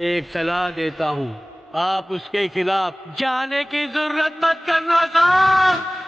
एक सलाह देता हूँ, आप उसके खिलाफ जाने की जरूरत मत करना साहब।